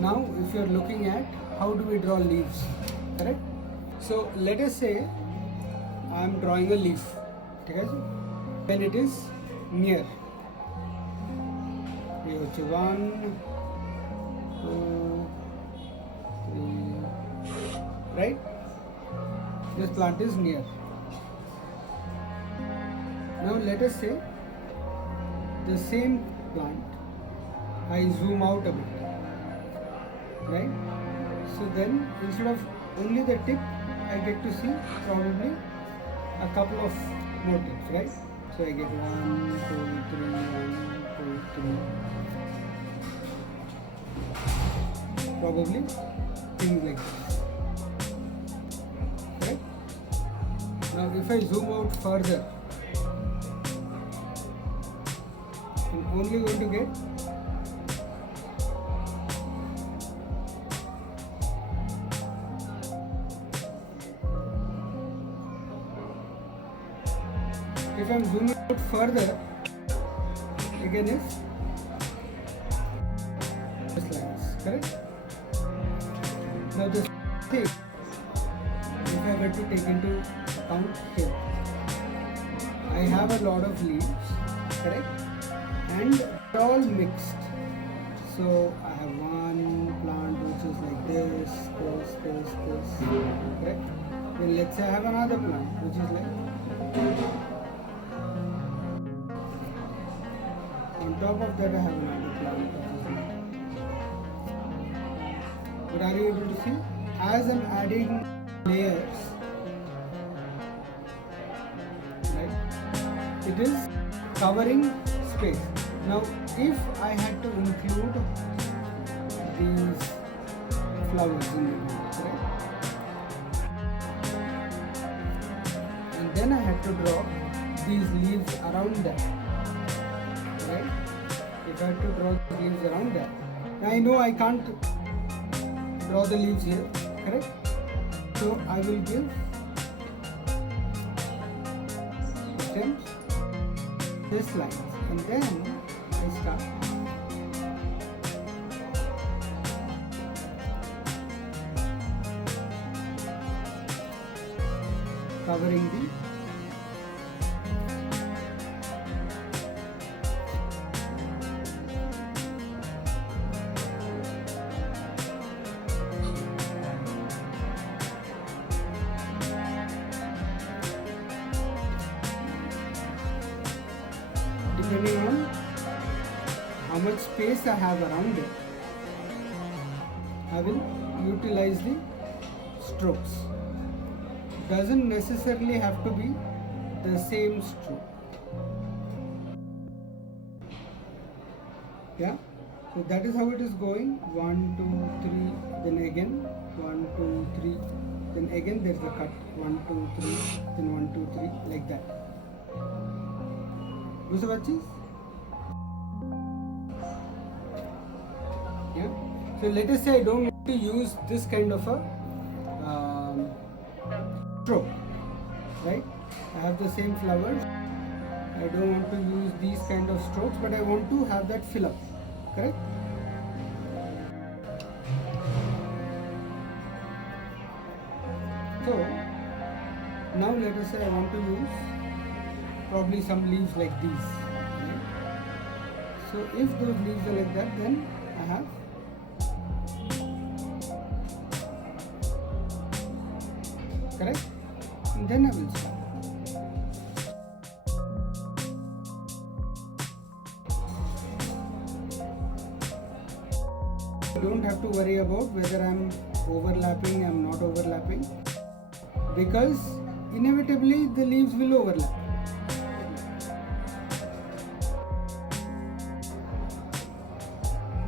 Now if you are looking at how do we draw leaves, correct? So let us say I am drawing a leaf, okay? When it is near, ये होचे 1, 2, 3, right? This plant is near. Now let us say the same plant I zoom out a bit, right? So then instead of only the tip, I get to see probably a couple of more tips, right? So I get 1, 2, 3, 1, 2, 3. Probably things like this, right? Now if I zoom out further, I'm only going to get if I'm zooming out further, again is this lines, correct? Now this thing, if I were to take into account here, I have a lot of leaves, correct? And they're all mixed. So I have one plant which is like this, correct? Then let's say I have another plant which is like on top of that I have another plant which is like. But are you able to see? As I'm adding layers, right, it is covering space. Now if I had to include these flowers in the middle, right? And then I had to draw these leaves around that, right? If I had to draw the leaves around that, now I know I can't draw the leaves here, correct? So I will give stems this lines, and then I start covering the depending on how much space I have around it, I will utilize the strokes. Doesn't necessarily have to be the same stroke. Yeah, so that is how it is going. 1, 2, 3, then again 1, 2, 3, then again there's a cut. 1, 2, 3, then 1, 2, 3, like that. दूसरा चीज, yeah. So let us say I don't want to use this kind of a stroke, right? I have the same flowers. I don't want to use these kind of strokes, but I want to have that fill up, correct? So now let us say I want to use probably some leaves like these, right? So if those leaves are like that, then I have correct, and then I will start. I don't have to worry about whether I'm overlapping, I'm not overlapping, because inevitably the leaves will overlap.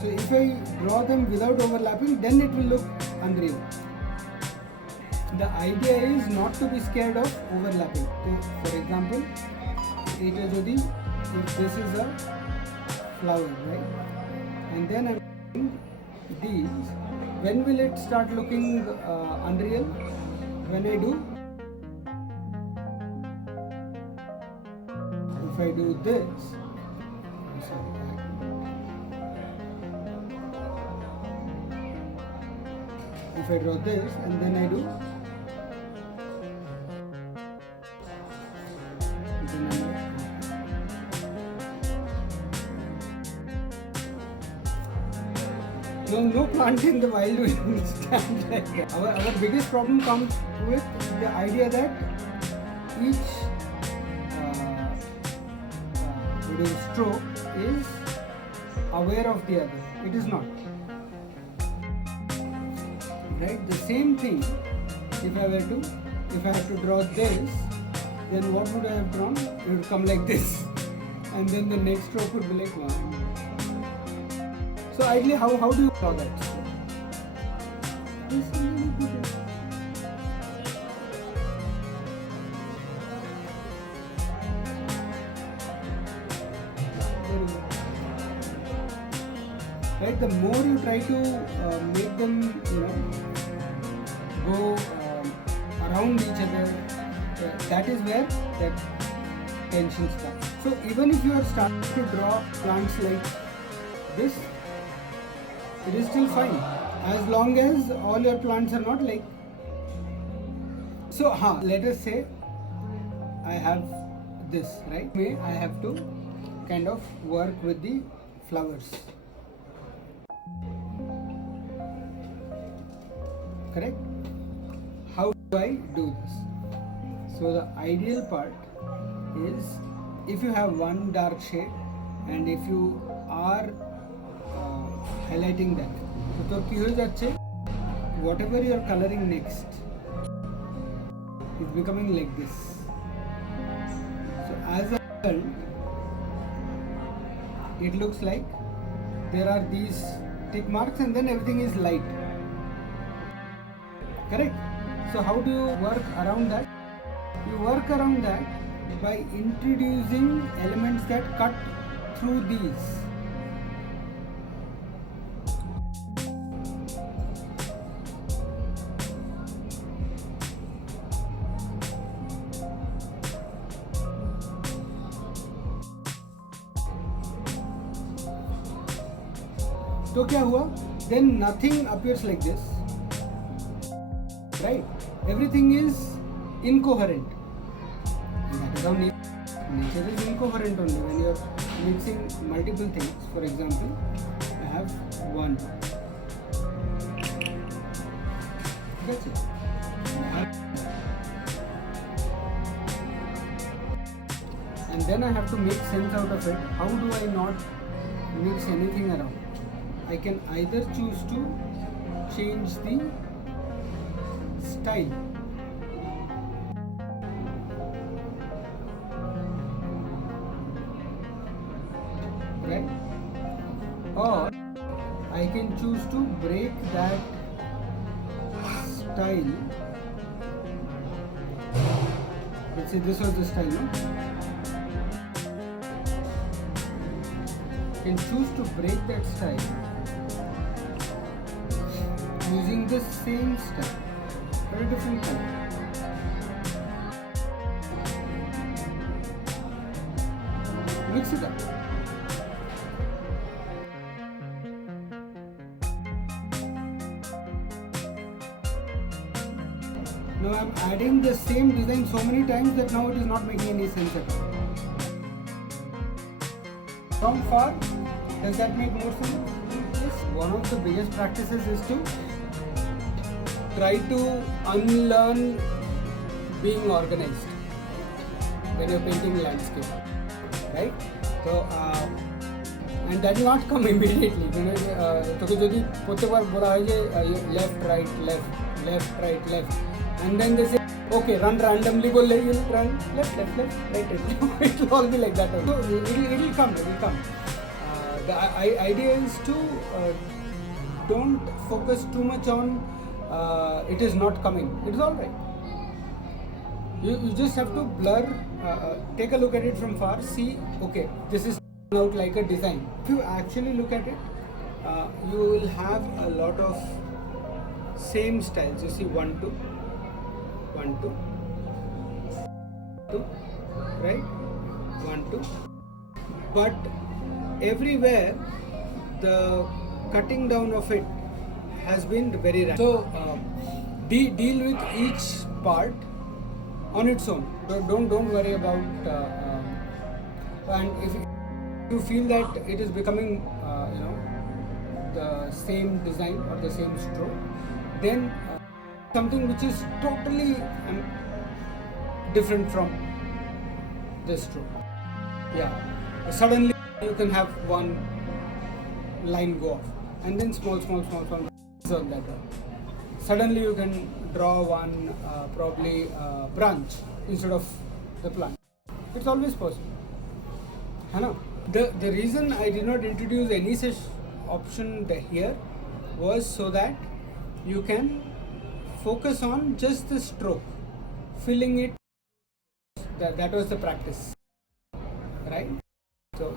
So if I draw them without overlapping, then it will look unreal. The idea is not to be scared of overlapping. So for example, if this is a flower, right? And then I'm doing these, when will it start looking unreal? When I do, if I do this, I'm sorry, if I draw this and then I do, no plant in the wild will stand like that. Our biggest problem comes with the idea that each stroke is aware of the other. It is not. Right? The same thing, if I have to draw this, then what would I have drawn? It would come like this. And then the next stroke would be like one. So ideally, how do you draw that? Right, the more you try to make them, go around each other, that is where that tension starts. So even if you are starting to draw plants like this, it is still fine, as long as all your plants are not like. So let us say I have this, right? I have to kind of work with the flowers. Correct? How do I do this? So the ideal part is, if you have one dark shade and if you are highlighting that, so কি হয়ে যাচ্ছে, whatever you are coloring next is becoming like this. So as a result, it looks like there are these tick marks and then everything is light. Correct? So how do you work around that? You work around that by introducing elements that cut through these. तो क्या हुआ? Then nothing appears like this, right? Everything is incoherent. And that is how nature is incoherent only when you are mixing multiple things. For example, I have one. That's it. And then I have to make sense out of it. How do I not mix anything around? I can either choose to change the style. Right? Or I can choose to break that style. Let's say this was the style, no? I can choose to break that style using the same style but a different color. Mix it up. Now I'm adding the same design so many times that now it is not making any sense at all. From far, does that make more sense? Yes. One of the biggest practices is to try to unlearn being organized when you're painting landscape, right? So, and that will not come immediately. তোকে যদি প্রত্যেকবার বলা হয় যে left, right, left, left, right, left, and then they say, okay, run randomly, bolle, you'll run left, left, left, right, right. It will all be like that. So it will come. The idea is to don't focus too much on it is not coming. It is all right. You just have to blur, take a look at it from far, see, okay, this is out like a design. If you actually look at it, you will have a lot of same styles. You see 1, 2, 1, 2, 2, right? 1, 2. But everywhere the cutting down of it has been very random. So deal with each part on its own. Don't worry about and if you feel that it is becoming the same design or the same stroke, then something which is totally different from this stroke. Yeah, suddenly you can have one line go off, and then small on that one. Suddenly you can draw one probably branch instead of the plant. It's always possible. The reason I did not introduce any such option here was so that you can focus on just the stroke, filling it. That was the practice, right? So